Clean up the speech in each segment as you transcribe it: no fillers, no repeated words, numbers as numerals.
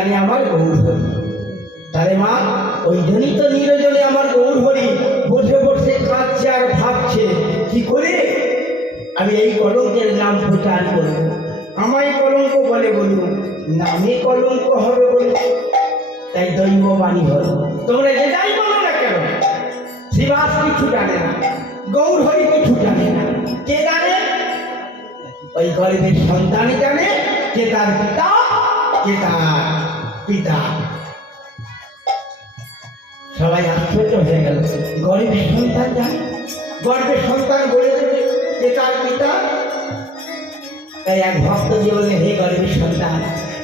জানে আমার গৌর হরি। তাহলে মা ওই জন্যই তো নিরজনে আমার গৌর হরি বসে বসে কাঁদছে আর ভাবছে কি করে আমি এই কলঙ্কের নাম প্রচার করব। আমায় কলঙ্ক বলে বলব, নামে কলঙ্ক হবে বলব, তাই দৈববাণী হল। তোমরা যেটাই বলো না কেন, শিবাস কিছু জানে না, গৌর হরি কিছু জানে না। কে জানে? ওই গরিবের সন্তানই জানে কে তার পিতা, কে তার পিতা। সবাই আশ্চর্য হয়ে গেল, গরিবের সন্তান জানে, গরিবের সন্তান বলে দেবে কে তার পিতা। তাই এক ভক্ত যে বললেন, হে গরিবের সন্তান,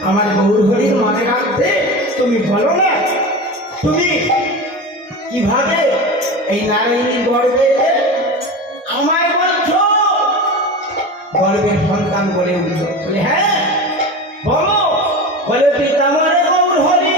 আমার গৌর হরির মনে রাখতে তুমি বলো না, তুমি কিভাবে এই নারায়ণীর গর্বে আমায় বলছো? গর্বের সন্তান বলে উঠল, বলে হ্যাঁ বলো। বলে পিতামরে গৌর হরি